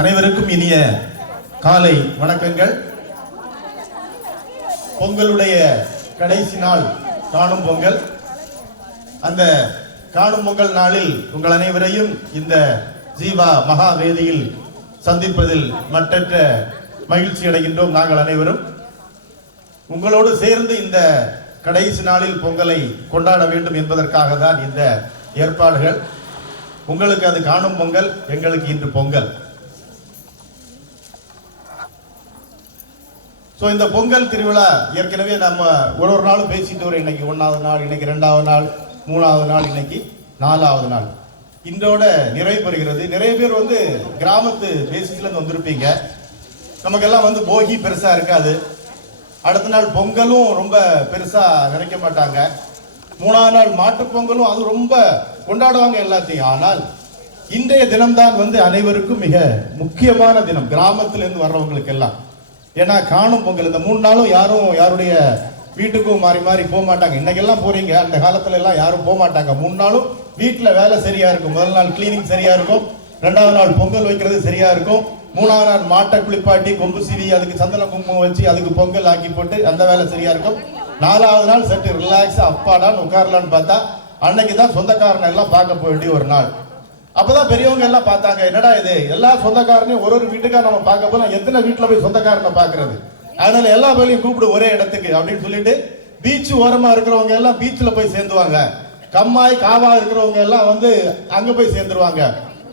அனைவருக்கும் இனிய காலை வணக்கங்கள். பொங்கலுடைய கடைசி நாள் காணும் பொங்கல். அந்த காணும் பொங்கல் நாளில் உங்கள் அனைவரையும் இந்த ஜீவா மகா வேதியில் சந்திப்பதில் மற்றற்ற மகிழ்ச்சி அடைகின்றோம். நாங்கள் அனைவரும் உங்களோடு சேர்ந்து இந்த கடைசி நாளில் பொங்கலை கொண்டாட வேண்டும் என்பதற்காக தான் இந்த ஏற்பாடுகள். உங்களுக்கு அது காணும் பொங்கல், எங்களுக்கு இன்று பொங்கல். ஸோ இந்த பொங்கல் திருவிழா ஏற்கனவே நம்ம ஒரு நாளும் பேசிட்டு வரோம். இன்னைக்கு 1வது நாள், இன்னைக்கு 2வது நாள், 3வது நாள், இன்னைக்கு 4வது நாள். இன்றோட நிறைவு பெறுகிறது. நிறைய பேர் கிராமத்து பேசிஸ்லேருந்து வந்திருப்பீங்க. நமக்கெல்லாம் போகி பெருசாக இருக்காது. அடுத்த நாள் பொங்கலும் ரொம்ப பெருசாக நினைக்க மாட்டாங்க. 3வது நாள் மாட்டுப் பொங்கலும் அது ரொம்ப கொண்டாடுவாங்க எல்லாத்தையும். ஆனால் இன்றைய தினம்தான் அனைவருக்கும் மிக முக்கியமான தினம், கிராமத்திலேருந்து வர்றவங்களுக்கு எல்லாம். ஏன்னா காணும் பொங்கல் இந்த 3 நாளும் யாரும் யாருடைய வீட்டுக்கும் மாறி மாறி போக மாட்டாங்க. இன்னைக்கெல்லாம் போறீங்க, அந்த காலத்துல எல்லாம் யாரும் போக மாட்டாங்க. 3 நாளும் வீட்டில் வேலை சரியா இருக்கும். முதல் நாள் கிளீனிங் சரியா இருக்கும், 2வது நாள் பொங்கல் வைக்கிறது சரியா இருக்கும், 3வது நாள் மாட்டை குளிப்பாட்டி கொம்பு சீவி அதுக்கு சந்தன குங்குமம் வச்சு அதுக்கு பொங்கல் ஆக்கி போட்டு அந்த வேலை சரியா இருக்கும். 4வது நாள் சற்று ரிலாக்ஸா அப்பாடான்னு உட்காரலான்னு பார்த்தா அன்னைக்கு தான் சொந்தக்காரனை எல்லாம் பார்க்க போக வேண்டிய ஒரு நாள். அப்பதான் பெரியவங்க எல்லாம் பார்த்தாங்க, என்னடா இது எல்லா சொந்தக்காரனையும் ஒரு வீட்டுக்கார நம்ம பார்க்க போனா எத்தனை வீட்டுல போய் சொந்தக்காரனை பாக்குறது, அதனால எல்லா வேலையும் கூப்பிடு ஒரே இடத்துக்கு அப்படின்னு சொல்லிட்டு பீச் ஓரமா இருக்கிறவங்க எல்லாம் பீச்சில் போய் சேர்ந்துவாங்க. கம்மாய் காவா இருக்கிறவங்க எல்லாம் அங்க போய் சேர்ந்துருவாங்க.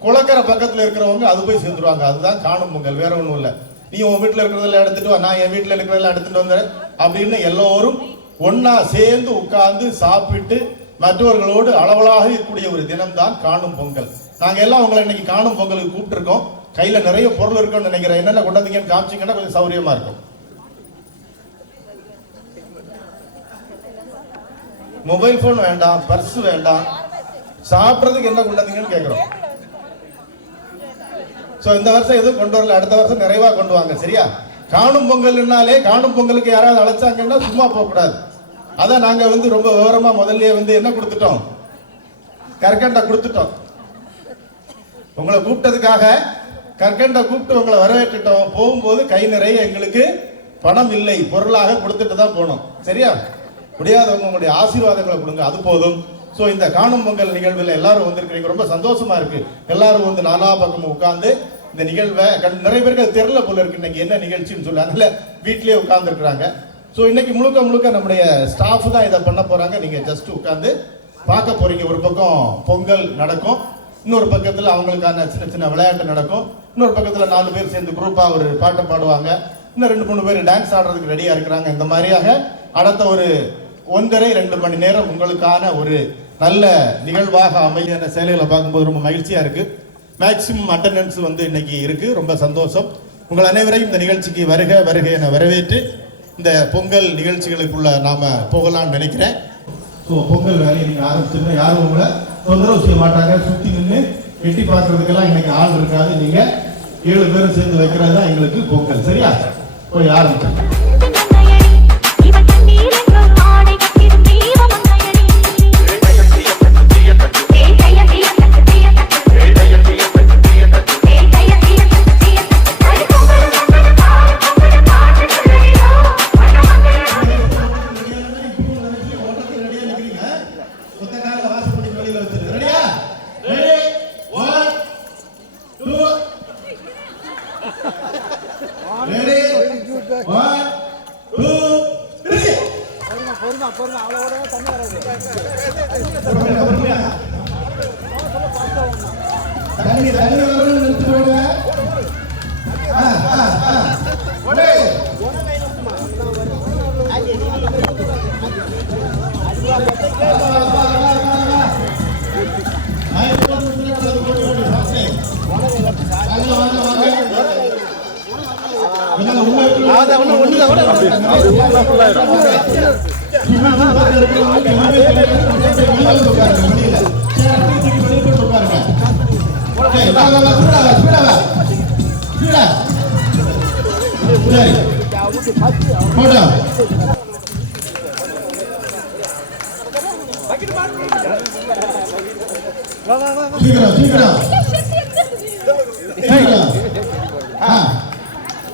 குளக்கரை பக்கத்துல இருக்கிறவங்க அது போய் சேர்ந்துருவாங்க. அதுதான் காணும் பொங்கல், வேற ஒண்ணும் இல்லை. நீ உன் வீட்டுல இருக்கிறதெல்லாம் எடுத்துட்டு வா, நான் என் வீட்டுல இருக்கிறதெல்லாம் எடுத்துட்டு வந்தேன் அப்படின்னு எல்லோரும் ஒன்னா சேர்ந்து உட்கார்ந்து சாப்பிட்டு மற்றவர்களோடு அளவலாக இருக்கக்கூடிய ஒரு தினம் தான் காணும் பொங்கல். நாங்க எல்லாம் உங்களை இன்னைக்கு காணும் பொங்கலுக்கு கூப்பிட்டு இருக்கோம். கையில நிறைய பொருள் இருக்குன்னு நினைக்கிறேன். என்னென்ன கொண்டாந்தீங்கன்னு காமிச்சிங்கன்னா கொஞ்சம் சௌரியமா இருக்கும். மொபைல் போன் வேண்டாம், பர்ஸ் வேண்டாம், சாப்பிட்றதுக்கு என்ன கொண்டாந்தீங்கன்னு கேட்கிறோம். சோ இந்த வருஷம் எதுவும் கொண்டு வரல, அடுத்த வருஷம் நிறைவா கொண்டு வாங்க, சரியா? காணும் பொங்கல்னாலே காணும் பொங்கலுக்கு யாராவது அழைச்சாங்கன்னா சும்மா போக கூடாது. அதான் நாங்க ரொம்ப விவரமா முதல்ல என்ன கொடுத்துட்டோம், கற்கண்டை கொடுத்துட்டோம். உங்களை கூப்பிட்டதுக்காக கற்கண்டை கூப்பிட்டு உங்களை வரவேற்றுட்டோம். போகும்போது கை நிறைய எங்களுக்கு பணம் இல்லை, பொருளாக கொடுத்துட்டு தான் போனோம், சரியா? முடியாதவங்க உங்களுடைய ஆசீர்வாதங்களை கொடுங்க, அது போதும். ஸோ இந்த காணும் பொங்கல் நிகழ்வில் எல்லாரும் வந்திருக்கிறீங்க, ரொம்ப சந்தோஷமா இருக்கு. எல்லாரும் நாலா பக்கமும் உட்கார்ந்து இந்த நிகழ்வை நிறைய பேருக்கு அது தெரியல போல இருக்கு இன்னைக்கு என்ன நிகழ்ச்சின்னு சொல்லி, அதனால வீட்லயே உட்கார்ந்து இருக்கிறாங்க. ஸோ இன்னைக்கு முழுக்க முழுக்க நம்முடைய ஸ்டாஃப் தான் இதை பண்ண போறாங்க. நீங்க ஜஸ்ட் உட்கார்ந்து பார்க்க போறீங்க. ஒரு பக்கம் பொங்கல் நடக்கும், இன்னொரு பக்கத்துல அவங்களுக்கான சின்ன சின்ன விளையாட்டு நடக்கும், இன்னொரு பக்கத்துல 4 பேர் சேர்ந்து குரூப்பா ஒரு பாட்டு பாடுவாங்க, இன்னும் 2-3 பேர் டான்ஸ் ஆடுறதுக்கு ரெடியா இருக்கிறாங்க. இந்த மாதிரியாக அடுத்த ஒரு 1.5-2 மணி நேரம் உங்களுக்கான ஒரு நல்ல நிகழ்வாக அமைதியான சேலைகளை பார்க்கும்போது ரொம்ப மகிழ்ச்சியா இருக்கு. மேக்சிமம் அட்டெண்டன்ஸ் இன்னைக்கு இருக்கு, ரொம்ப சந்தோஷம். உங்கள் அனைவரையும் இந்த நிகழ்ச்சிக்கு வருக வருக என வரவேற்று இந்த பொங்கல் நிகழ்ச்சிகளுக்குள்ள நாம போகலாம்னு நினைக்கிறேன். ஸோ பொங்கல் வேலையை நீங்க ஆரம்பிச்சுன்னா யாரும் உங்களை தொந்தரவு செய்ய மாட்டாங்க. சுத்தி நின்று எட்டி பார்க்கறதுக்கெல்லாம் இன்னைக்கு ஆள் இருக்காது. நீங்க 7 பேரும் சேர்ந்து வைக்கிறது தான் எங்களுக்கு பொங்கல், சரியா? போய் ஆரம்பிச்சு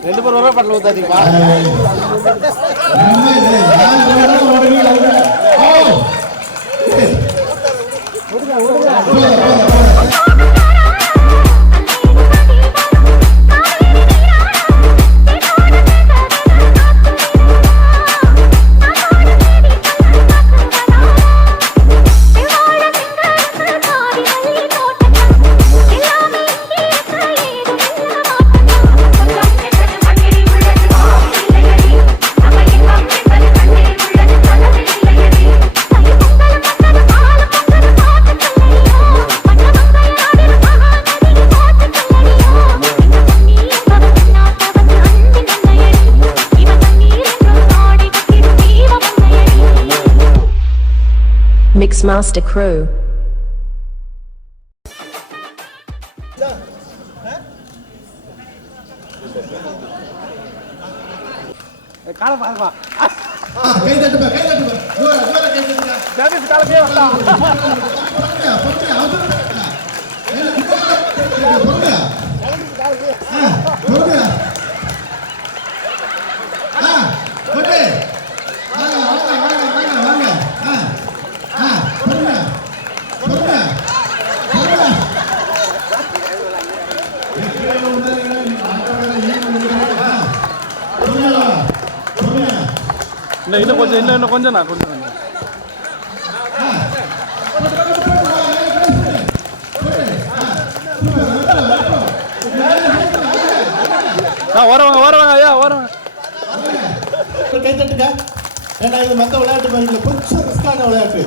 ரெண்டு பேரும் ஒரே பாட்டில் ஊத்தாதீங்க. Mixmaster Crew. காலை பாருப்பா. கை தட்டுப்பா, கை தட்டுப்பா. ஜோரா ஜோரா கை தட்டுங்க. டேவிஸ் காலையே வரலாம். பொறுமையா பொறுமையா அவசரம். பொறுமையா. பொறுமையா. போடு. வாங்க வாங்க வாங்க வாங்க வாங்க. பொறுமையா. பொறுமையா. பொறுமையா. இன்னும் கொஞ்சம் இன்னும் கொஞ்சம் நான் கொஞ்சம் வரவாங்க ஐயா வரவாங்க. கை தட்டுங்க. ஏன்னா இது மற்ற விளையாட்டு மாதிரி கொஞ்சம் ரிஸ்கான விளையாட்டு.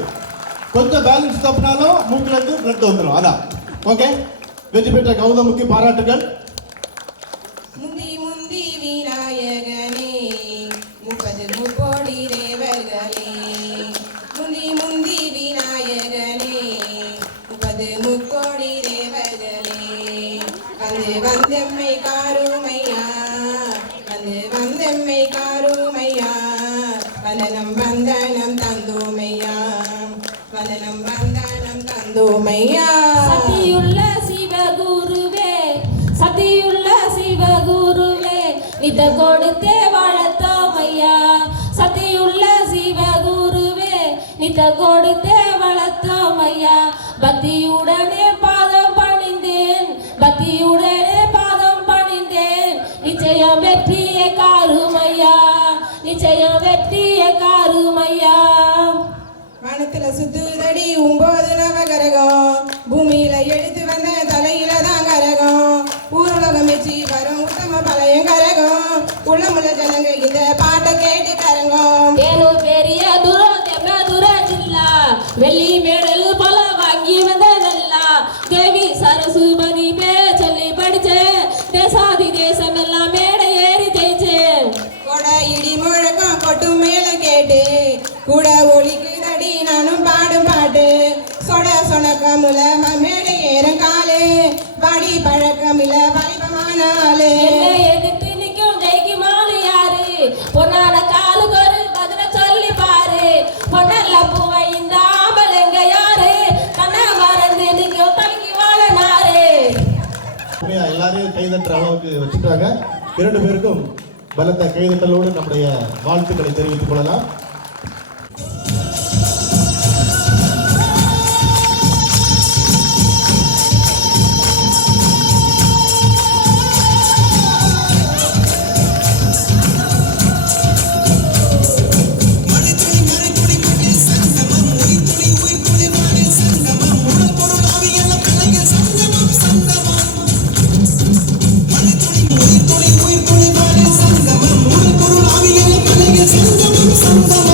கொஞ்சம் பேலன்ஸ் தப்பினாலும் மூக்குல இருந்து பிளட் வந்துடும். அதான் ஓகே. வெற்றி பெற்ற கௌதமுக்கு பாராட்டுகள். முந்தி முந்தி விநாயகனே 30 முக்கோடி தேவர்களே. முந்தி முந்தி விநாயகனே 30 முக்கோடி தேவர்களே. வந்து வந்தெம்மை காருமையா, வந்து வந்தெம்மை காருமையா. வந்தனம் வந்தனம் தந்தோமையா, வந்தனம் வந்தனம் தந்தோமையா. சத்தியுள்ள சிவகுருவே, சத்தியுள்ள சிவகுருவே, நித கொடுத்தே வளர்த்தோம் ஐயா. சத்தியுள்ள சிவகுருவே, நித கொடுத்தே வளர்த்தோம் ஐயா. பக்தியுடனே பாதம் பணிந்தேன், பக்தியுடனே பாதம் பணிந்தேன். நிச்சயம் வெற்றியை காருமையா, நிச்சயம் வெற்றியை காருமையா. வானத்துல சுத்துதடி 9 நவகரகம், பூமியில எடுத்து வந்த தலையில தான் கரகம். ஊருலகம் வச்சு வரும் உத்தம பழையம் கரகம். உள்ளமுள்ள ஜனங்க இந்த பாட்டை கேட்டு கரங்கம். ஏனோ பெரிய தூரம் தெம்ம தூரம் ஜில்லா, வெள்ளி மேடல் பல வாங்கி வந்ததல்லா. தேவி சரசுமதி பேர் சொல்லி படிச்சேன், தேசாதி தேசம் எல்லாம் மேடை ஏறி ஜெயிச்சேன். கொடை இடி முழக்கம் கொட்டும் மேளம் கேட்டு கூட ஒலிக்குதடி நானும் பாடும் பாட்டு. சொட சொணக்கமுல மேடை ஏறும் காலு, பாடி பழக்கமில்ல பழிபமான ஆளு. என்னை எதிர்த்து நிற்கும் ஜெயிக்குமானு யாரு? பொன்னான காலுக்கு ஒரு பதில சொல்லி பாரு. பொன்னல்ல பூவை இந்த ஆம்பளைங்க யாரு? கண்ண மறந்து நிற்கும் தங்கி வாழனாரு. எல்லாரையும் கைதட்டுற அளவுக்கு வச்சுட்டாங்க. 2 பேருக்கும் பலத்த கைதட்டலோடு நம்முடைய வாழ்த்துக்களை தெரிவித்துக் கொள்ளலாம். Sangam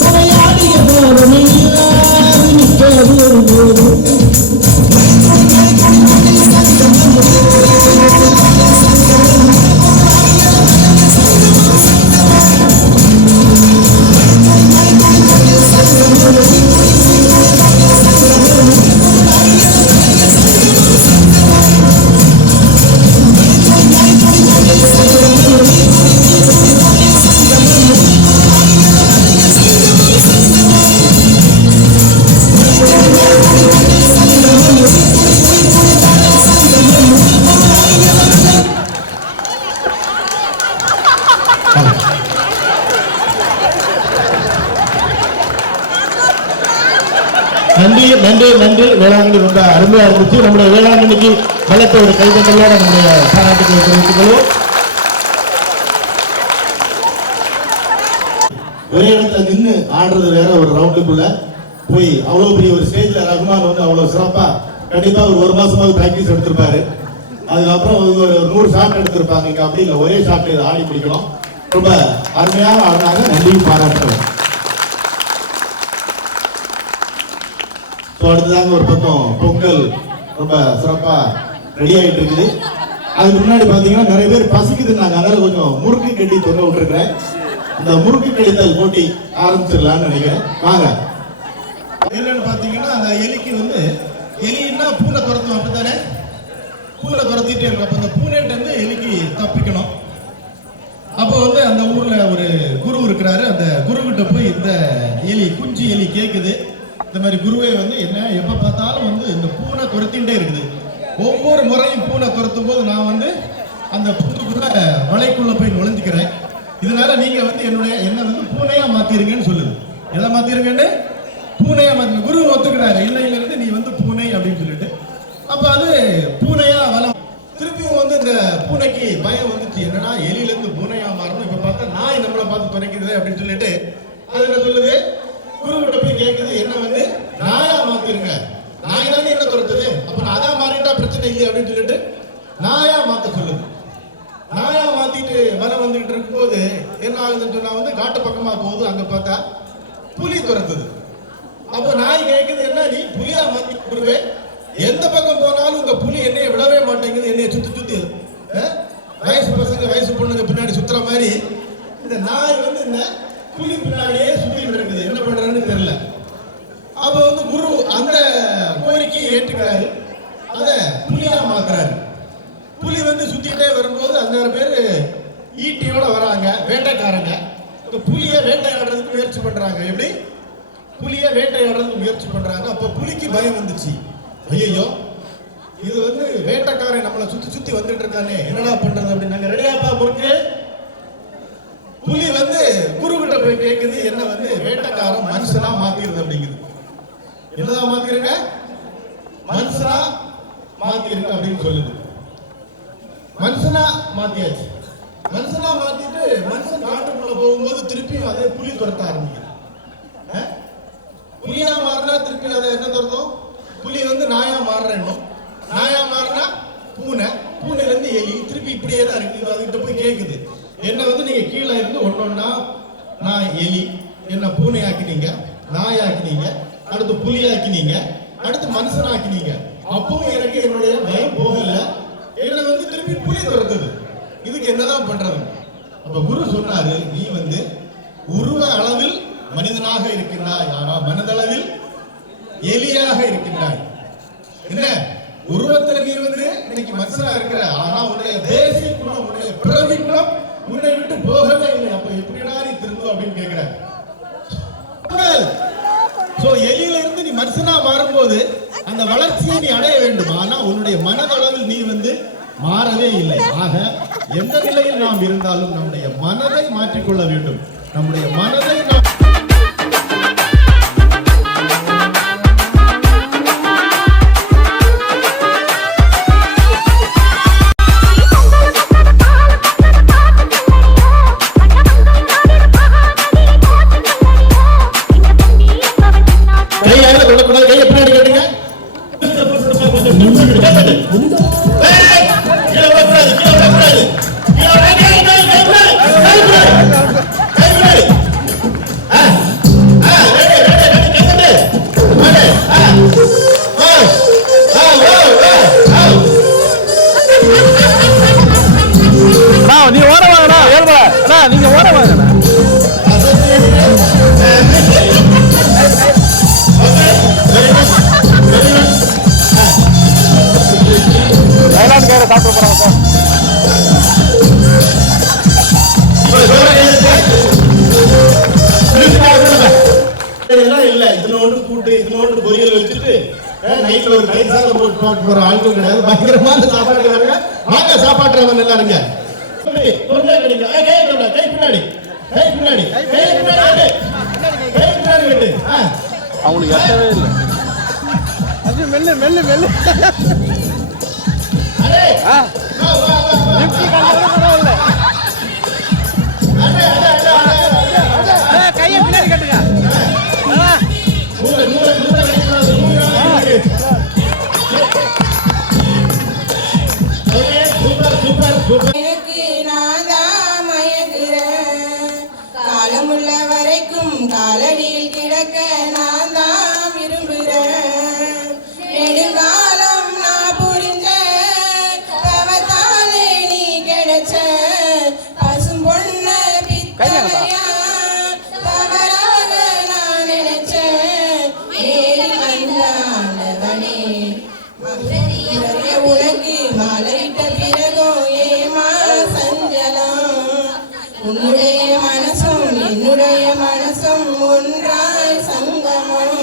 சமையாடிய போதனை நிற்காது நன்றி நன்றி நன்றி. வேளாங்கண்ணி ரொம்ப அருமையா இருந்துச்சு. நம்முடைய வேளாங்கண்ணிக்கு பலத்த ஒரு கைதட்டலோட நம்முடைய பாராட்டுகளை தெரிவித்துக் கொள்வோம். ஒரே இடத்துல நின்று ஆடுறது வேற, ஒரு ரவுண்டுக்குள்ள போய் அவ்வளவு பெரிய ஒரு ஸ்டேஜ்ல ரகுமான் வந்து அவ்வளவு சிறப்பா கண்டிப்பா ஒரு மாசமாவது பிராக்டிஸ் எடுத்திருப்பாரு. அதுக்கப்புறம் ஒரு 100 ஷாட் எடுத்திருப்பாங்க. இங்க அப்படி இல்லை, ஒரே ஷாட் ஆடி பிடிக்கணும். ரொம்ப அருமையாக ஆடினாங்க. நன்றி பாராட்டுறோம். அடுத்ததாக ஒரு பக்கம் பொங்கல் ரொம்ப சிறப்பா ரெடி ஆகிட்டு இருக்குது. அதுக்கு முன்னாடி பாத்தீங்கன்னா நிறைய பேர் பசிக்குதுன்னாங்க. அதனால கொஞ்சம் முறுக்கு கட்டி தொங்க விட்டுருக்கிறேன். இந்த முறுக்கு கடித்தல் போட்டி ஆரம்பிச்சிடலாம்னு நினைக்கிறேன். வாங்க. என்னன்னு பாத்தீங்கன்னா அந்த எலிக்கு வந்து எலின்னா பூனை துரத்தும், அப்படித்தானே? பூனை துரத்திட்டே இருக்கும். அப்ப அந்த பூனைகிட்ட இருந்து எலிக்கு தப்பிக்கணும். அப்போ வந்து அந்த ஊர்ல ஒரு குரு இருக்கிறாரு. அந்த குரு கிட்ட போய் இந்த எலி, குஞ்சு எலி கேக்குது. இந்த மாதிரி குருவே வந்து என்ன எப்ப பார்த்தாலும் வந்து இந்த பூனை துரத்தின்ண்டே இருக்குது. ஒவ்வொரு முறையும் பூனை துரத்தும் போது நான் வந்து அந்த பூனைக்குள்ள வலைக்குள்ள போய் நுழைஞ்சுக்கிறேன். இதனால நீங்க வந்து என்ன வந்து பூனையா மாத்திருங்கன்னு சொல்லுது. எதை மாத்திருங்கன்னு? பூனையா மாத்திருங்க. குரு ஒத்துக்கிறாரு. இல்லையில இருந்து நீ வந்து பூனை அப்படின்னு சொல்லிட்டு அப்ப அது பூனையா வளம். திருப்பியும் வந்து இந்த பூனைக்கு பயம் வந்துச்சு. என்னன்னா எலியில இருந்து பூனையா மாறணும். இப்ப பார்த்தா நாய் நம்மளை பார்த்து துறைக்குது அப்படின்னு சொல்லிட்டு அது என்ன சொல்லுது? குரு கிட்ட போய் கேக்குது, என்ன வந்து நாயா மாத்திருங்க. நாய் தானே என்ன துரத்துது, அப்ப அதான் மாறிட்டா பிரச்சனை இல்லை அப்படின்னு சொல்லிட்டு நாயா மாத்த சொல்லுது. நாயா மாத்திட்டு வர வந்துகிட்டு இருக்கும் போது என்ன ஆகுதுன்னு சொன்னா வந்து காட்டு பக்கமா போகுது. அங்க பார்த்தா புலி துரத்துது. அப்போ நாய் கேக்குது, என்ன நீ புலியா மாத்தி குருவே, எந்த பக்கம் போனாலும் உங்க புலி என்னைய விடவே மாட்டேங்குது, என்னைய சுத்தி சுத்தி வயசு பசங்க வயசு பொண்ணுங்க பின்னாடி சுத்துற மாதிரி இந்த நாய் வந்து இந்த புலி பின்னாடியே சுத்திட்டு இருக்குது. என்ன பண்றாருன்னு தெரியல. அப்ப வந்து குரு அந்த கோரிக்கையை ஏற்றுக்கிறாரு. அத புலியா மாத்துறாரு. புலி வந்து சுத்திட்டே வரும்போது 5-6 பேர் ஈட்டியோட வராங்க, வேட்டைக்காரங்க. இந்த புலிய வேட்டையாடுறதுக்கு முயற்சி பண்றாங்க. எப்படி? புலிய வேட்டையாடுறதுக்கு முயற்சி பண்றாங்க. அப்ப புலிக்கு பயம் வந்துச்சு. ஐயோ, இது வந்து வேட்டைக்காரன் நம்மளை சுத்தி சுத்தி வந்துட்டு இருக்கானே, என்னடா பண்றது அப்படின்னு. ரெடியாப்பா முறுக்கு. புலி வந்து குரு கிட்ட போய் கேக்குது, என்ன வந்து வேட்டைக்காரன் மனுஷனா மாத்திருது அப்படிங்குது. என்னதான் மாத்திருங்க? மனுஷனா மாத்திருங்க அப்படின்னு சொல்லுது. மனுஷனா மாத்தியாச்சு. மனுஷனா மாத்திட்டு மனுஷன் காட்டுக்குள்ள போகும்போது திருப்பியும் அதே புலி துரத்த ஆரம்பிக்குது. புலியா மாறினா திருப்பி அதை என்ன துரத்தும்? புலி வந்து நாயா மாறுறேன்னு. நாயா மாறினா பூனை, பூனைல இருந்து எலி, திருப்பி இப்படியே தான் இருக்கு. அதுகிட்ட போய் கேக்குது, என்ன வந்து நீங்க கீழே இருந்து ஒன்னொன்னா நான் எலி, என்ன பூனை ஆக்கினீங்க, நாய் ஆக்கினீங்க, அடுத்து புலி ஆக்கினீங்க, அடுத்து மனுஷன் ஆக்கினீங்க. அப்பவும் எனக்கு என்னுடைய பயம் போகல. என்ன வந்து திருப்பி புலி துரத்துது. இதுக்கு என்னதான் பண்றது? அப்ப குரு சொன்னாரு, நீ வந்து உருவ அளவில் மனிதனாக இருக்கின்றாய், ஆனா மனதளவில் எலியாக இருக்கின்றாய். என்ன உருவத்துல நீ வந்து இன்னைக்கு மனுஷனா இருக்கிற, ஆனா உன்னுடைய தேசிய குணம், உன்னுடைய பிறவி குணம் உன்னை விட்டு போகவே இல்லை. அப்ப எப்படிடா நீ திரும்பும் அப்படின்னு கேட்கிற. எலியில இருந்து நீ மனுஷனா மாறும்போது அந்த வளர்ச்சியை நீ அடைய வேண்டும். ஆனா உன்னுடைய மனதளவில் நீ வந்து மாறவே இல்லை. ஆக எந்த நிலையில் நாம் இருந்தாலும் நம்முடைய மனதை மாற்றிக்கொள்ள வேண்டும். நம்முடைய மனதை நாம் முடிச்சுட்டு நைட்ல ஒரு கை சாதம் போட்டு போற ஆட்கள் கிடையாது. பயங்கரமான சாப்பாடு வாங்க. வாங்க சாப்பாட்டு எல்லாருங்க. கை பின்னாடி அவங்களுக்கு எட்டவே இல்லை. அது மெல்லு மெல்லு மெல்லு கையை பின்னாடி கட்டுங்க. எனக்கு நான் தான் மயங்குறேன். காலமுள்ள வரைக்கும் காலடியில் கிடக்க நான் தான் விரும்புகிறேன். நெடுங்காலம் நான் புரிஞ்ச தவத்தாலே நீ கிடைச்ச பசும் பொண்ண பித்தளையா தவறாக நான் நினைச்சேன். ஏறி வந்த ஆண்டவனே உனக்கு மாலையிட்ட பிறகும் ஏமா சஞ்சலம். உன்னுடைய மனசும் என்னுடைய மனசும் ஒன்றாய் சங்கமம்.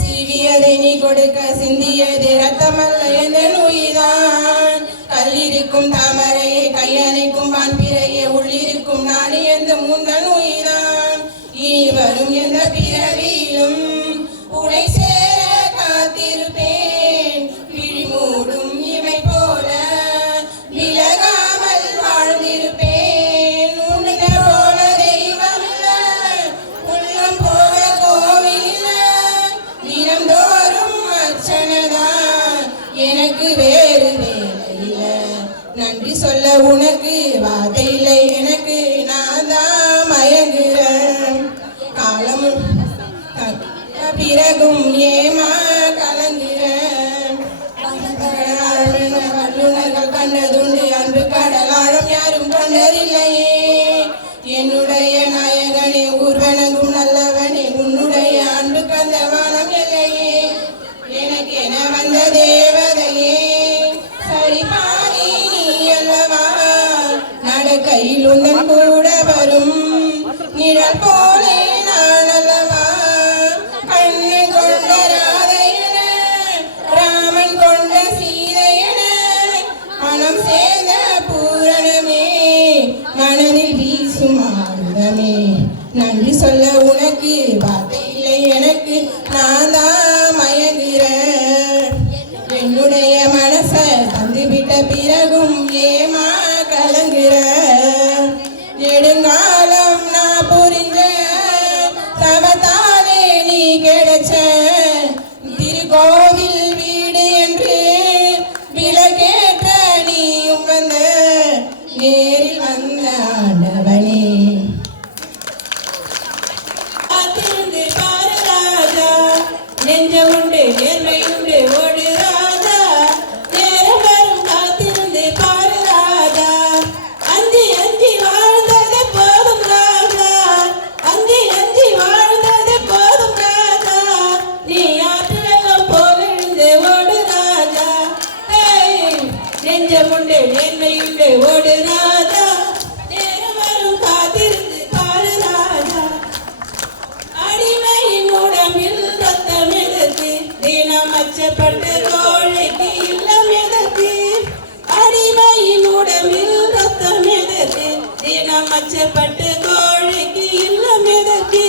சிவியதை நீ கொடுக்க சிந்தியது ரத்தமல்ல எந்த நோய்தான். கல்லிருக்கும் தாமரையை கையணைக்கும் வான்பிறையை உள்ளிருக்கும் நாடு எந்த முந்த நோய்தான். இனி வரும் எந்த பிறவியிலும் உனை சேர காத்திருப்பேன். விழிமூடும் இமை போல விலகாமல் வாழ்ந்திருப்பேன். உன்னை போல தெய்வம் இல்ல, உள்ளம் போல கோவில் இல்ல. தினந்தோறும் அர்ச்சனைதான், எனக்கு வேறு வேலை இல்ல. நன்றி சொல்ல உனக்கு வார்த்தை இல்லை எனக்கு, நான் தான் மயங்குறேன். காலமும் பிறகும் ஏமா கலங்குறேன். வல்லுநர்கள் கண்டதுண்டு அன்பு கடலாழம் யாரும் கண்டதில்லையே. என்னுடைய நாயகனே ஊர்வனங்கும் நல்லவனே உன்னுடைய அன்பு கந்த வானம் இல்லையே. எனக்கு என வந்த தேவதையே சரிபாரி நீ அல்லவா. நடக்கையில் உந்தன் கூட வரும் நிழல் போலே நான் அல்லவா. கண்ணு கொண்ட ராதையன ராமன் கொண்ட சீதையன மனம் சேர்ந்த பூரணமே மனதில் வீசும் ஆனந்தமே. நன்றி சொல்ல உனக்கு வார்த்தை இல்லை எனக்கு, நான் தான் மயங்குறேன். என்னுடைய மனச தந்துவிட்ட பிறகும் ஏமா கலங்குறேன். நெடுங்காலம் நான் புரிஞ்ச தவத்தாலே நீ கிடைச்ச திருக்கோவில் வீடு என்று விலகேற்ற நீயும் வந்த நேரில் வந்த ஆண்டவனே. காத்திருந்து பாரு ராஜா, நெஞ்ச உண்டு நேர்மை உண்டு ஓடு ராஜா. நேரம் வரும் காத்திருந்து பாரு ராஜா. அஞ்சி அஞ்சி வாழ்ந்தது போதும் ராஜா, அஞ்சி அஞ்சி வாழ்ந்தது போதும் ராஜா. நீ ஆற்றலம் போல் எழுந்து ஓடு ராஜா. நெஞ்சம் உண்டு நேர்மை உண்டு ஓடு ராஜா. நேரம் வரும் காத்திருந்து பாரு ராஜா. அடிமையின் உடம்பில் ரத்தம் எதற்கு, தினம் அச்சப்பட்ட கோழைக்கு இல்லம் எதற்கு. அடிமையின் உடம்பில் ரத்தம் எதற்கு, தினம் அச்சப்பட்ட கோழைக்கு இல்லம் எதற்கு.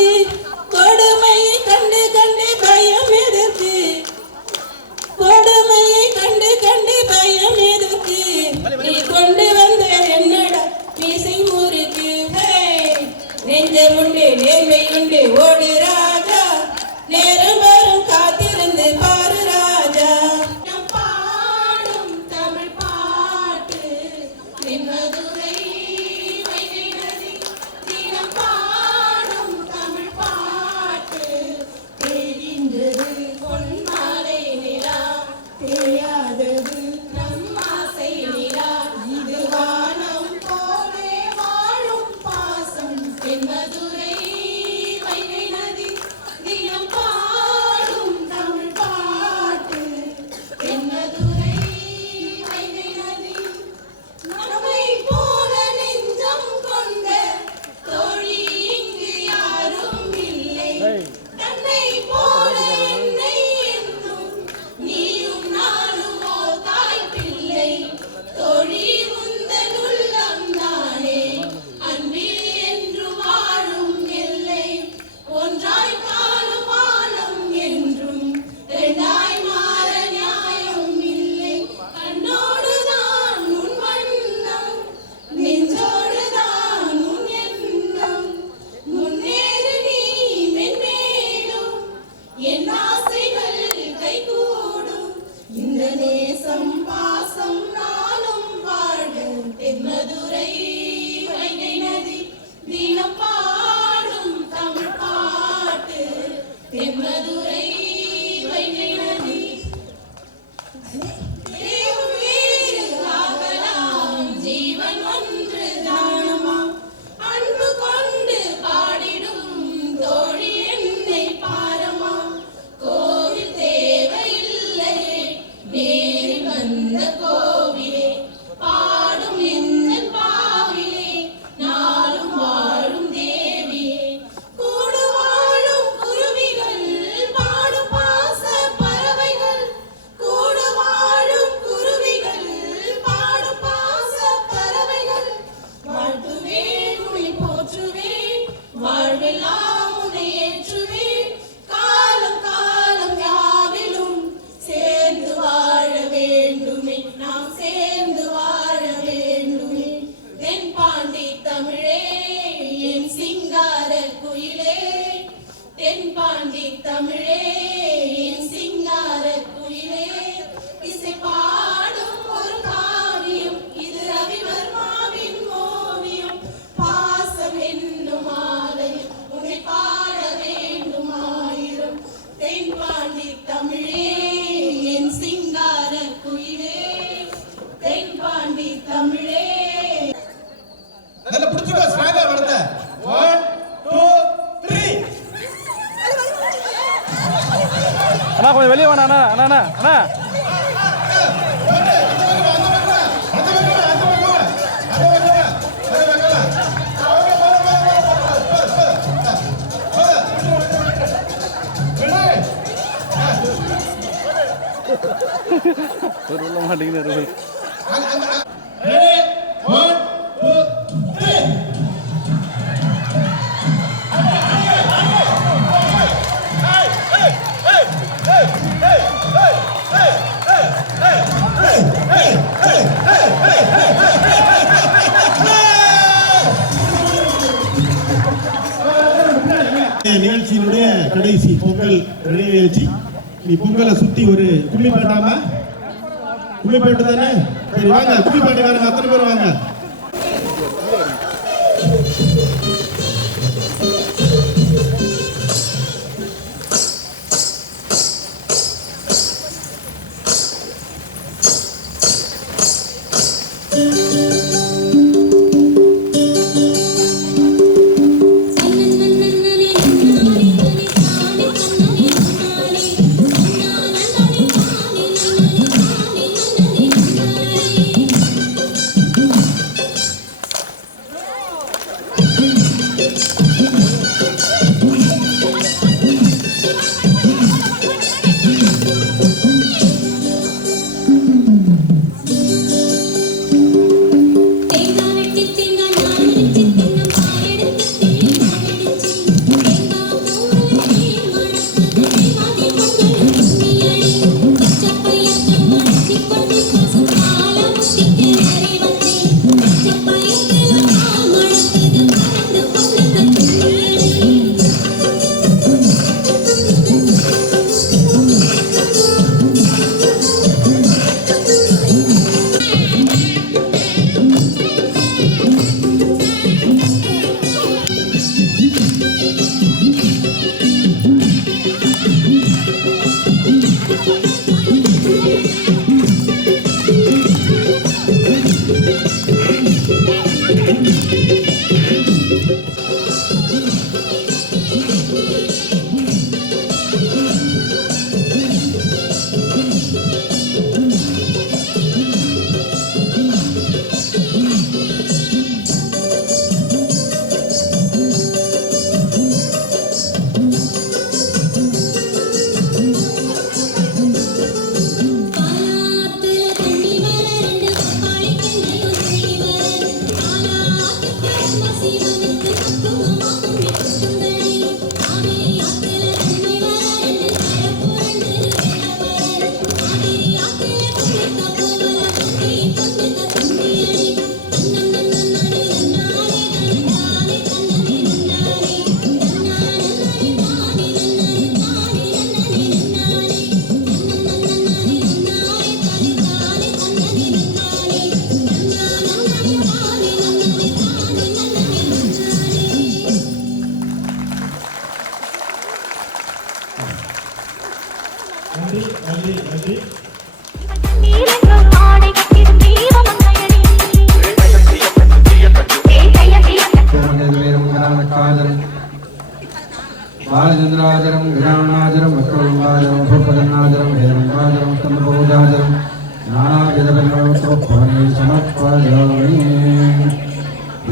கொடுமையை கண்டு கண்டு பயம் எதற்கு, கொடுமையை கண்டு கண்டு பயம் எதற்கு. நீ கொண்டு வந்த என்னடா மீசை முறுக்கு. நெஞ்சம் உண்டு நேர்மை உண்டு ஓடு ராஜா. நேரம் வரும் காத்திருந்து பாரு ராஜா. பாடும் தமிழ் பாட்டு நிம்மதுரை வைகை நதி. தினம் பாடும் தமிழ் பாட்டு தெரிந்தது பொன்மாலை நிலா, தெரியாதது நம் ஆசை நிலா. இது வானம் போலே வாழும் பாசம் தென்மதுரை வைகை நதி. தினம் எல்லாம் உன்னை ஏற்றுவே காலம் காலம் யாவிலும் சேர்ந்து வாழ வேண்டுமே நாம் சேர்ந்து வாழ வேண்டுமே தென்பாண்டி தமிழே என் சிங்கார குயிலே தென்பாண்டி தமிழே என் சிங்கார குயிலே இசை பாடும் ஒரு காவியம் இது ரவிவர்மாவின் ஓவியம் பாசம் என்னும் ஆலயம் உன்னை பாட வேண்டும் ஆயிரம் தென்பாண்டி தமிழே என் சிங்கார குயிலே தென்பாண்டி தமிழே நல்ல பிடிச்சுக்கோ ஸ்ட்ராங்கா வரத 1 2 3 அண்ணா கொஞ்சம் வெளியே வேணா அண்ணா அண்ணா அண்ணா அண்ணா ஒரு உள்ள மாட்டேங்குது ரெடி 1 2 3 நிகழ்ச்சியினுடைய கடைசி பொங்கல் நிகழ்ச்சி. நீ பொங்கலை சுத்தி ஒரு கும்மி பாட்டாம கும்மி பாட்டு தானே? சரி வாங்க, கும்மி பாட்டுக்காரங்க அத்தனை பேர் வாங்க. बालचंद्राचरम गजाननाचरम भक्तवंदाचरम भूपगन्नाचरम हेरंगाचरम स्तंभोजाचरम नानाविधपरिमलवस्त्रभवने समर्पयामि।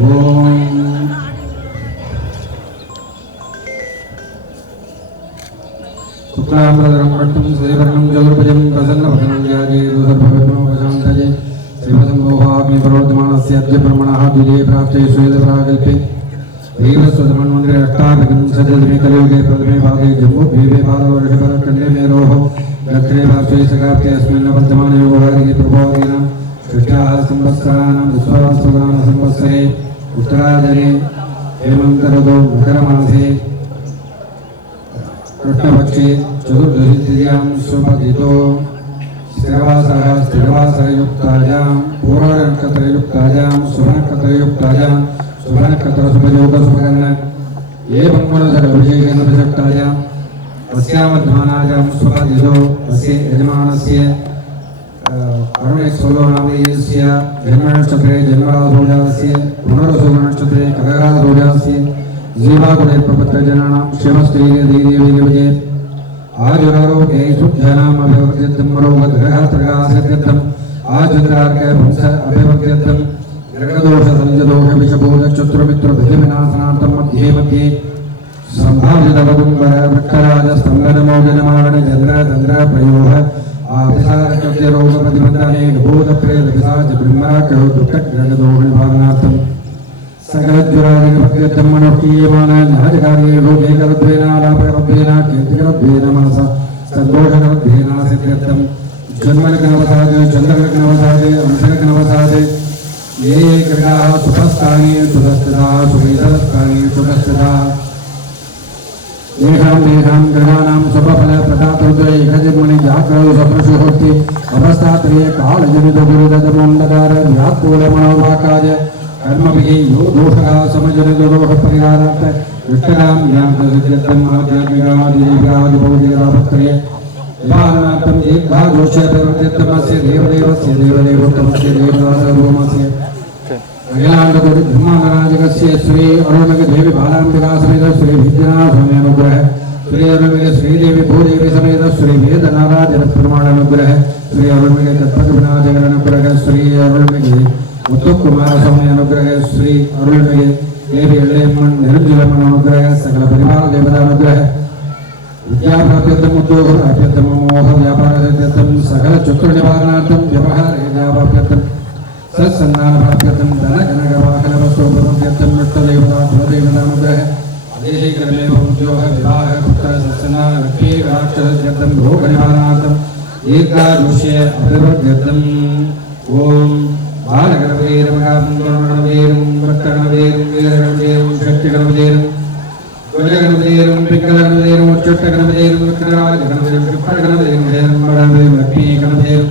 ओम शुक्लांबरधरं वटं श्रीवर्णं चतुर्भुजं प्रसन्नवदनं ध्यायेत् सर्वविघ्नोपशान्तये। श्रीमदं मोहाग्निपरोधमानस्य अद्य ब्रह्मणः द्वितीये प्राप्ते श्वेतपराकल्पे देवस्वतमन्वन्त्रे अष्टाभिकं सजदमे कलियुगे प्रथमे भागे जम्बूद्वीपे भारतवर्षभरखण्डे मेरोः दक्षिणे पार्श्वे सकाप्ते अस्मिन् वर्तमाने योगवारिके प्रभोदिनां षष्ट्याः संवत्सराणां विश्वावसुनाम संवत्सरे उत्तरायणे हेमन्तऋतौ मकरमासे कृष्णपक्षे चतुर्दशी तिथ्यां शुभदितो स्थिरवासरयुक्तायां पूर्वनक्षत्रयुक्तायां शुभनक्षत्रयुक्तायां शुभनक्षत्रशुभयोगशुभकर्ण एवं गुणधरविषयेन प्रसक्तायां अस्यामध्मानायां शुभदितो अस्य यजमानस्य अरुणेश्वरोनामयस्य जन्मनक्षत्रे जन्मराशोजास्य पुनरसुनक्षत्रे खगराशोजास्य जीवाकुले प्रपत्तजनानां क्षेमस्थैर्यधैर्यवीर्यविजये आजुरारोग्ये शुद्धानाम् अभिवर्ध्यर्थं मरोगग्रहत्रगासत्यर्थम् आजुद्रार्कवंश अभिवर्ध्यर्थं ग्रहदोषसंजदोषविषबोधचतुरमित्रभिविनाशनार्थं मध्ये मध्ये सम्भाव्यतवदुम्बरवृक्षराजस्तम्भनमोजनमारणचन्द्रतन्द्रप्रयोः आभिसारचर्यरोगप्रतिबन्धने भूतप्रेतपिशाचब्रह्मराक्षयोदुःखग्रहदोषनिवारणार्थं सकलज्वरादिकपत्यर्थं मनोक्तीयमान न्यायकार्ये लोके करद्वेनालापकरद्वेन कीर्तिकरद्वेन मनसा सन्तोषकरद्वेन सिद्ध्यर्थं जन्मलग्नवसादे चन्द्रलग्नवसादे अंशलग्नवसादे ये ये ग्रहाः सुखस्थाने सुधस्थिताः सुखैतरस्थाने सुखस्थिताः येषां तेषां ग्रहाणां स्वफलप्रदातृत्वे एकजन्मनि जाग्रहो सप्रशुहोक्ति अवस्थात्रये कालजनितगुरुदतमं ददार व्यात्कूलमनोभाकाय कर्मभिः यो दोषः समजनितदोषपरिहारार्थ विष्टरां ज्ञानसिद्ध्यर्थम् आध्यात्मिकादिभौतिकापत्रये विवाहनार्थं दीर्घादोषप्रवृत्त्यर्थमस्य देवदेवस्य देवदेवोत्तमस्य देवदासरोमस्य अखिलाण्डकोटि ब्रह्माण्डराजकस्य श्री अरुणमयदेवी बालाम्बिका समेत श्री विद्यानाथ अनुग्रह श्री अरुणमय श्रीदेवी भूदेवी समेत श्री वेदनारायण प्रमाण अनुग्रह श्री अरुणमय तत्पविनाशकर अनुग्रह श्री अरुणमय मुत्तुकुमार स्वामी अनुग्रह श्री अरुणमय देवी एल्लेम्मन निरंजनमन अनुग्रह सकल परिवार देवता अनुग्रह विद्याप्राप्त्यर्थम उद्योगप्राप्त्यर्थम मोह व्यापारार्थम सकल चतुर निवारणार्थम व्यवहार प्राप्त्यर्थम सत्सन्धानप्राप्त्यर्थम धनकनकवाहनवस्तुप्राप्त्यर्थम मृष्टदेवता कुलदेवतानुग्रह आदेशक्रमेव उद्योग विवाह पुत्र सत्सन्धान लक्ष्मीकटाक्षर्थम रोगनिवारणार्थम दीर्घायुष्य अभिवृद्ध्यर्थम ओम बालगणपतिरमगामगणपतिरं वक्तगणपतिरं वीरगणपतिरं शक्तिगणपतिरं ध्वजगणपतिरं पिङ्गलगणपतिरं उच्चट्टगणपतिरं विक्रराजगणपतिरं कृष्णगणपतिरं गणपतिरं लक्ष्मीगणपतिरं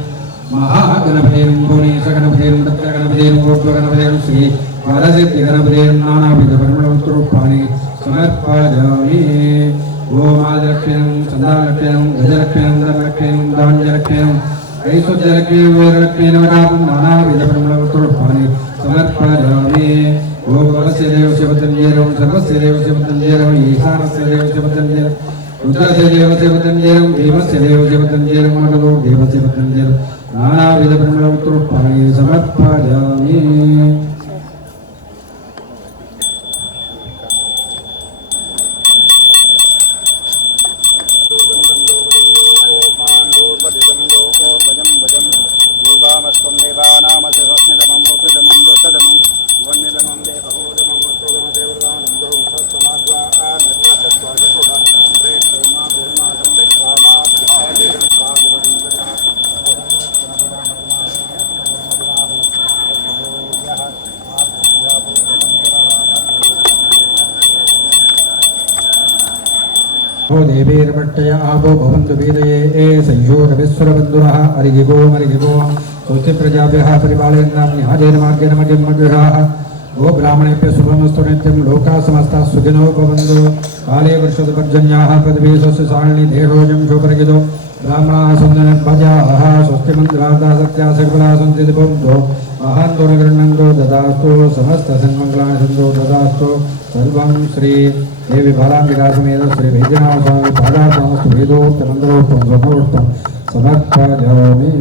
महागणपतिरं भुवनेशगणपतिरं दत्तगणपतिरं ऊर्ध्वगणपतिरं श्री वरसिद्धिगणपतिरं नानाविधपरिमलवस्तुरूपाणि समर्पयामि ओम आदिलक्ष्मीं सदालक्ष्मीं गजलक्ष्मीं धनलक्ष्मीं धान्यलक्ष्मीं ऐश्वर्यलक्ष्मीं वीरलक्ष्मीं नवनामं नानाविधपरिमलवस्तुरूपाणि समर्पयामि ओम वरस्य देवस्य पतञ्जलिं सर्वस्य देवस्य पतञ्जलिं ईशानस्य देवस्य पतञ्जलिं रुद्रस्य देवस्य पतञ्जलिं देवस्य देवस्य पतञ्जलिं मगधो देवस्य पतञ्जलिं नानाविधपरिमलवस्तुरूपाणि समर्पयामि ओ देवीर्वट्टय आवो भवन्तु वेदये ए संयोगविश्वरबन्धुरः हरिगिगो स्वस्ति प्रजाभ्यः परिपालयन्तां न्यायेन मार्गेण मध्यमग्रहाः ओ ब्राह्मणेभ्यः शुभमस्तु नित्यं लोकाः समस्ताः सुखिनो भवन्तु काले वर्षतु पर्जन्याः पृथिवी स्वस्य सारिणी देहोऽयं शोभरगितो ब्राह्मणाः सन्दनभजाः स्वस्ति मन्त्रार्थाः सत्याः सकलाः सन्ति भवन्तु महान्तो न गृह्णन्तु ददास्तु समस्तसन्मङ्गलानि सन्तु ददास्तु सर्वं श्री देवी बालाम्बिका समेत श्री वैद्यनाथ स्वामी पादार्थमस्तु वेदोक्तमन्त्रोक्तं स्वप्नोक्तं समर्पयामि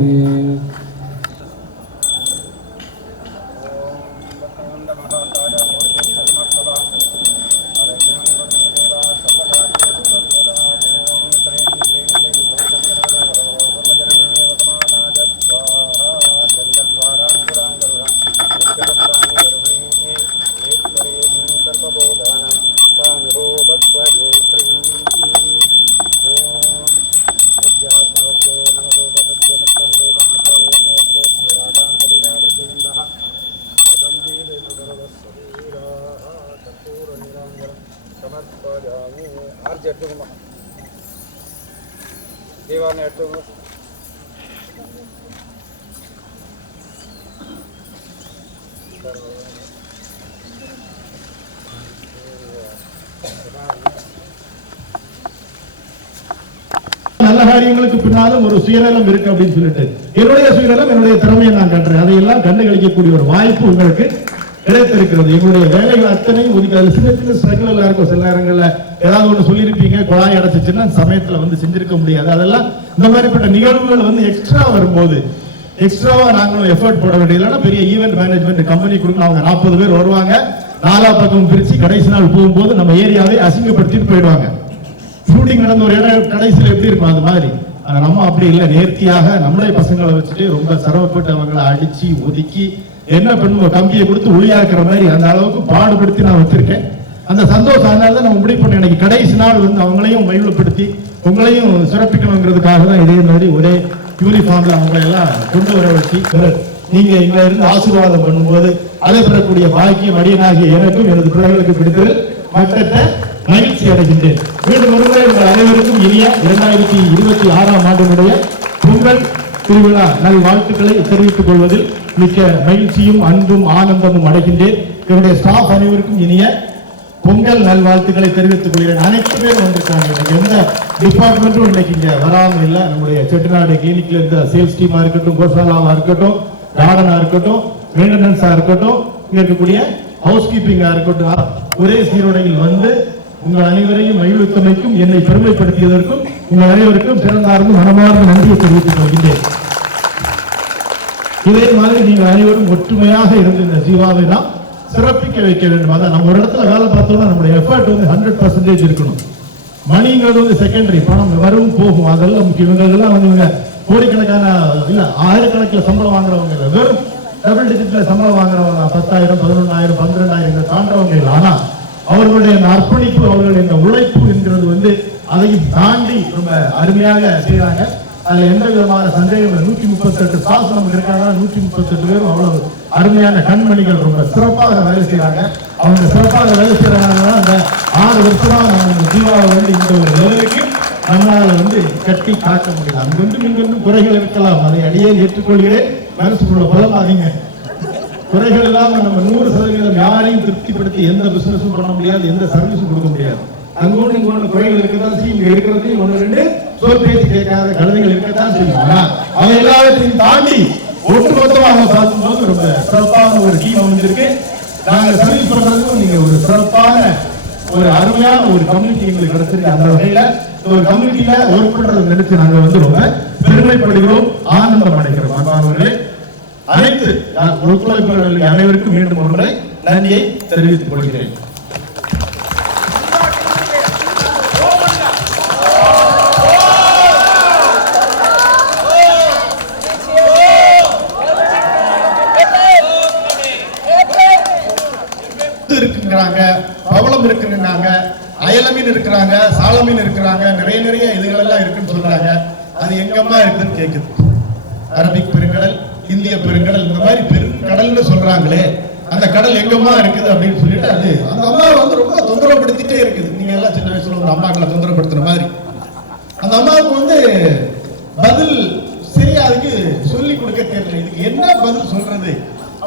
सर्वबोधान समर्पयामि आर्ज एट्टुगुमा देवाने एट्टुगु நல்ல காரியங்களுக்கு பின்னாலும் ஒரு சுயநலம் இருக்கு அப்படின்னு சொல்லிட்டு என்னுடைய சுயநலம் என்னுடைய திறமையை நான் கட்டுறேன், அதையெல்லாம் கண்டுகளிக்கக்கூடிய ஒரு வாய்ப்பு உங்களுக்கு கிடைத்திருக்கிறது. எங்களுடைய வேலைகள் அத்தனையும் ஒதுக்கி அதில் சின்ன சின்ன ஸ்ட்ரகிள் எல்லாம் இருக்கும். சில நேரங்களில் ஏதாவது ஒன்று சொல்லியிருப்பீங்க, குழாய் அடைச்சிச்சுன்னா சமயத்தில் வந்து செஞ்சிருக்க முடியாது. அதெல்லாம் இந்த மாதிரிப்பட்ட நிகழ்வுகள் வந்து எக்ஸ்ட்ரா வரும்போது எக்ஸ்ட்ராவா நாங்களும் எஃபர்ட் போட வேண்டியது. இல்லைன்னா பெரிய ஈவென்ட் மேனேஜ்மெண்ட் கம்பெனி கொடுக்கணும், அவங்க 40 பேர் வருவாங்க, 4 பக்கம் பிரிச்சு கடைசி நாள் போகும்போது நம்ம ஏரியாவை அசிங்கப்படுத்திட்டு போயிடுவாங்க. ஷூட்டிங் நடந்த ஒரு இடம் கடைசியில் எப்படி இருக்கும் அது மாதிரி. நம்ம அப்படி இல்லை, நேர்த்தியாக நம்மளே பசங்களை வச்சுட்டு ரொம்ப சிரமப்பட்டு அவங்களை அடிச்சு ஒதுக்கி என்ன பண்ணுவோம், கம்பியை கொடுத்து ஒளியாக்குற மாதிரி அந்த அளவுக்கு பாடுபடுத்தி நான் வச்சிருக்கேன். அந்த சந்தோஷம் அதனால தான் நம்ம முடிவு பண்ண எனக்கு கடைசி நாள் வந்து அவங்களையும் மகிழ்வுபடுத்தி உங்களையும் சிறப்பிக்கணுங்கிறதுக்காக தான் இதே மாதிரி ஒரே யூனிஃபார்ம்ல அவங்களை எல்லாம் கொண்டு வர வச்சு நீங்க இங்க இருந்து ஆசீர்வாதம் பண்ணும்போது அதை பெறக்கூடிய பாக்கியம் அடியனாகிய எனக்கும் எனது பிள்ளைகளுக்கு பிடித்தது மற்ற மகிழ்ச்சி அடைகின்றேன். மீண்டும் ஒருமுறை உங்கள் அனைவருக்கும் இனிய 2026ஆம் ஆண்டினுடைய பொங்கல் திருவிழா நல் வாழ்த்துக்களை தெரிவித்துக் கொள்வதில் மிக்க மகிழ்ச்சியும் அன்பும் ஆனந்தமும் அடைகின்றேன். என்னுடைய ஸ்டாஃப் அனைவருக்கும் இனிய பொங்கல் நல்வாழ்த்துக்களை தெரிவித்துக் கொள்கிறேன். அனைத்து பேரும் வந்திருக்காங்க. எந்த டிபார்ட்மெண்ட்டும் இன்னைக்கு இங்க வராமல் இல்லை. நம்முடைய செட்டிநாடு கிளினிக்ல இருந்த சேல்ஸ் டீமா இருக்கட்டும், கோசாலாவா இருக்கட்டும், கார்டனா இருக்கட்டும், மெயின்டெனன்ஸா இருக்கட்டும், இங்க இருக்கக்கூடிய ஹவுஸ் கீப்பிங்கா இருக்கட்டும், ஒரே சீருடையில் வந்து உங்கள் அனைவரையும் மகிழ்வித்தமைக்கும் என்னை பெருமைப்படுத்தியதற்கும் உங்கள் அனைவருக்கும் சிறந்தார்ந்து மனமார்ந்த நன்றியை தெரிவித்துக் கொள்கின்றேன். இதே மாதிரி நீங்கள் அனைவரும் ஒற்றுமையாக இருந்து இந்த ஜீவாவை தான் சிறப்பிக்க வைக்க வேண்டும். அதான் நம்ம ஒரு இடத்துல வேலை பார்த்தோம்னா நம்முடைய எஃபர்ட் வந்து 100% இருக்கணும். மணிங்கிறது வந்து செகண்டரி, பணம் வரும் போகும், அதெல்லாம் முக்கியம். இவங்கெல்லாம் வந்து இவங்க கோடிக்கணக்கான இல்ல 1000கணக்கில் சம்பளம் வாங்குறவங்க இல்லை, வெறும் டபுள் டிஜிட்ல சம்பளம் வாங்குறவங்க 10,000 11,000 12,000 தாண்டவங்க இல்லை. ஆனா அவர்களுடைய அர்ப்பணிப்பு, அவர்களுடைய உழைப்பு என்கிறது வந்து அதையும் தாண்டி ரொம்ப அருமையாக செய்யறாங்க. அதுல எந்த விதமான சந்தேகம் 138 ஸ்டாஃப் நமக்கு இருக்காங்க. 138 பேரும் அவ்வளவு அருமையான கண்மணிகள், ரொம்ப சிறப்பாக வேலை செய்யறாங்க. அவங்க சிறப்பாக வேலை செய்யறாங்கன்னா அந்த 6 வருஷமா நம்ம ஜீவாவை வந்து இந்த ஒரு நிலைக்கு நம்மளால வந்து கட்டி காக்க முடியல. அங்கிருந்தும் இங்கிருந்தும் குறைகள் இருக்கலாம், அதை அடியே ஏற்றுக்கொள்கிறேன். மனசுக்குள்ள பலமாதீங்க. குறைகள் இல்லாம நம்ம 100% யாரையும் திருப்திப்படுத்தி எந்த பிசினஸும் பண்ண முடியாது, எந்த சர்வீஸும் கொடுக்க முடியாது. அங்கோடு இங்கோடு குறைகள் இருக்கதான் செய்யும். இங்க இருக்கிறது 1-2 சொல் பேச்சு கேட்காத கழுதைகள் இருக்கதான் செய்யும். ஆனா அவங்க எல்லாத்தையும் தாண்டி ஒட்டுமொத்தமாக பார்க்கும்போது ரொம்ப சிறப்பான ஒரு டீம் அமைஞ்சிருக்கு. நாங்க சர்வீஸ் பண்றதுக்கும் நீங்க ஒரு சிறப்பான ஒரு அருமையான ஒரு கம்யூனிட்டி எங்களுக்கு கிடைச்சிருக்கு. அந்த வகையில ஒரு கம்யூனிட்டியில ஒர்க் பண்றது நினைச்சு நாங்க வந்து ரொம்ப பெருமைப்படுகிறோம், ஆனந்தம் அடைகிறோம். அன்பானவர்களே, அனைத்து ஒத்துழைப்பாளர்கள் அனைவருக்கும் மீண்டும் ஒருமுறை நன்றியை தெரிவித்துக் கொள்கிறேன். இருக்கிறாங்க, பவளம் இருக்குறாங்க, அயலமீன் இருக்கிறாங்க, சாலமீன் இருக்கிறாங்க, நிறைய இதுகள் எல்லாம் இருக்குன்னு சொல்றாங்க. அது எங்கம்மா இருக்குன்னு கேக்குது. அரபிக் பெருங்கடல், இந்திய பெருங்கடல், இந்த மாதிரி பெருங்கடல்னு சொல்றாங்களே, அந்த கடல் எங்கம்மா இருக்குது அப்படின்னு சொல்லிட்டு அது அந்த அம்மா வந்து ரொம்ப தொந்தரவுப்படுத்திட்டே இருக்குது. நீங்க எல்லாம் சின்ன வயசுல ஒரு அம்மாக்களை தொந்தரவுப்படுத்துற மாதிரி அந்த அம்மாவுக்கு வந்து பதில் சரியா அதுக்கு சொல்லி கொடுக்க தெரியல. இதுக்கு என்ன பதில் சொல்றது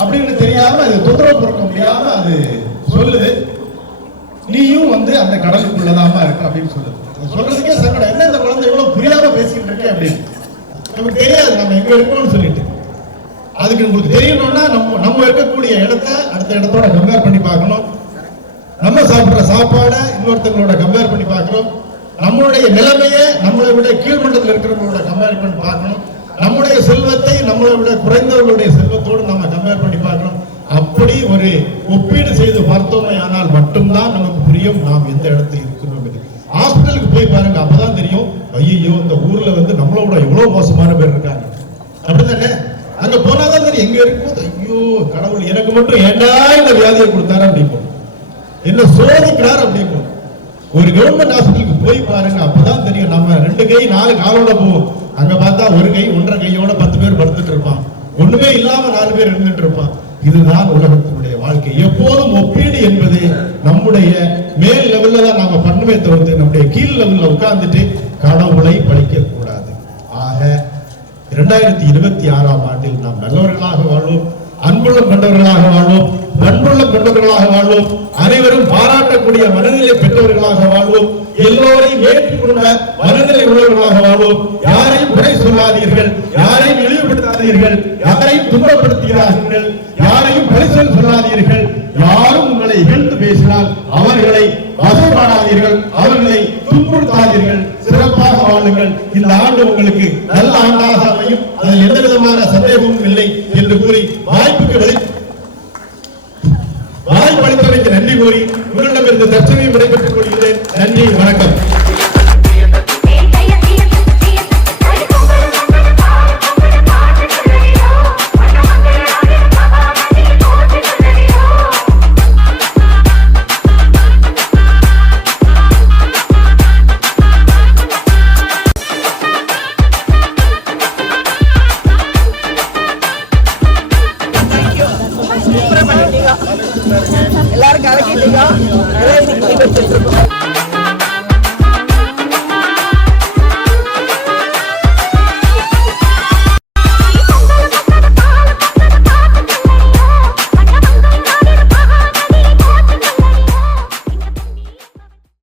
அப்படின்னு தெரியாம அது தொந்தரவு கொடுக்க முடியாம அது சொல்லுது, நீயும் வந்து அந்த கடலுக்குள்ளதாமா இருக்கு அப்படின்னு சொல்லுது. சொல்றதுக்கே சங்கடம், என்ன இந்த குழந்தை எவ்வளவு புரியாம பேசிக்கிட்டு இருக்கேன் அப்படின்னு. நமக்கு தெரியாது நம்ம எங்க இருக்கோம்னு சொல்லிட்டு. அதுக்கு உங்களுக்கு தெரியணும்னா நம்ம இருக்கக்கூடிய இடத்த அடுத்த இடத்தோட கம்பேர் பண்ணி பார்க்கணும். நம்ம சாப்பிடுற சாப்பாடை இன்னொருத்தங்களோட கம்பேர் பண்ணி பார்க்கணும். நம்மளுடைய நிலைமையை நம்மளை விட கீழ்மட்டத்தில் இருக்கிறவங்களோட கம்பேர் பண்ணி பார்க்கணும். நம்முடைய செல்வத்தை நம்மளை விட குறைந்தவர்களுடைய செல்வத்தோடு நம்ம கம்பேர் பண்ணி பார்க்கணும். அப்படி ஒரு ஒப்பீடு செய்து பார்த்தோமே ஆனால் மட்டும்தான் நமக்கு புரியும் நாம் எந்த இடத்துல இருக்கிறோம். ஹாஸ்பிட்டலுக்கு போய் பாருங்க, அப்பதான் தெரியும், ஐயோ இந்த ஊர்ல வந்து நம்மளோட எவ்வளவு மோசமான பேர் இருக்காங்க அப்படித்தானே. அங்க போனாதான் தெரியும் எங்க இருக்கும்போது ஐயோ கடவுள் எனக்கு மட்டும் ஏண்டா இந்த வியாதியை கொடுத்தாரு அப்படிப்போம், என்ன சோதிக்கிறார் அப்படிப்போம். ஒரு கவர்மெண்ட் ஹாஸ்பிட்டலுக்கு போய் பாருங்க, அப்பதான் தெரியும். நம்ம 2 கை 4 காலோட போவோம், அங்க பார்த்தா 1 கை 1.5 கையோட 10 பேர் படுத்துட்டு இருப்பான், ஒண்ணுமே இல்லாம 4 பேர் இருந்துட்டு இருப்பான். இதுதான் உலகத்தினுடைய வாழ்க்கை. எப்போதும் ஒப்பீடு என்பது நம்முடைய மேல் லெவல்ல தான் பழக்கமே தவிர்த்து நம்முடைய கீழ் லெவலில் உட்கார்ந்துட்டு கடவுளை பழிக்க கூடாது. ஆக 2026ஆம் ஆண்டில் நாம் நல்லவர்களாக வாழ்வோம், அன்புள்ள கொண்டவர்களாக வாழ்வோம், பண்புள்ள கொண்டவர்களாக வாழ்வோம், அனைவரும் பாராட்டக்கூடிய மனநிலை பெற்றவர்களாக வாழ்வோம், எல்லோரையும் ஏற்றுக்கொண்ட மனநிலை உள்ளவர்களாக வாழ்வோம். யாரையும் குறை சொல்லாதீர்கள், யாரையும் இழிவுபடுத்தாதீர்கள், யாரையும் துன்பப்படுத்துகிறார்கள், யாரையும் பரிசல் சொல்லாதீர்கள். யாரும் உங்களை இகழ்ந்து பேசினால் அவர்களை வசைபாடாதீர்கள், அவர்களை துன்புறுத்தாதீர்கள். சிறப்பாக வாழுங்கள். இந்த ஆண்டு உங்களுக்கு நல்ல ஆண்டாக அமையும், அதில் எந்த விதமான சந்தேகமும் இல்லை என்று கூறி வாய்ப்பளித்தமைக்கு நன்றி கூறி உங்களிடமிருந்து தற்சமயம் விடைபெற்றுக் கொள்கிறேன். நன்றி, வணக்கம்.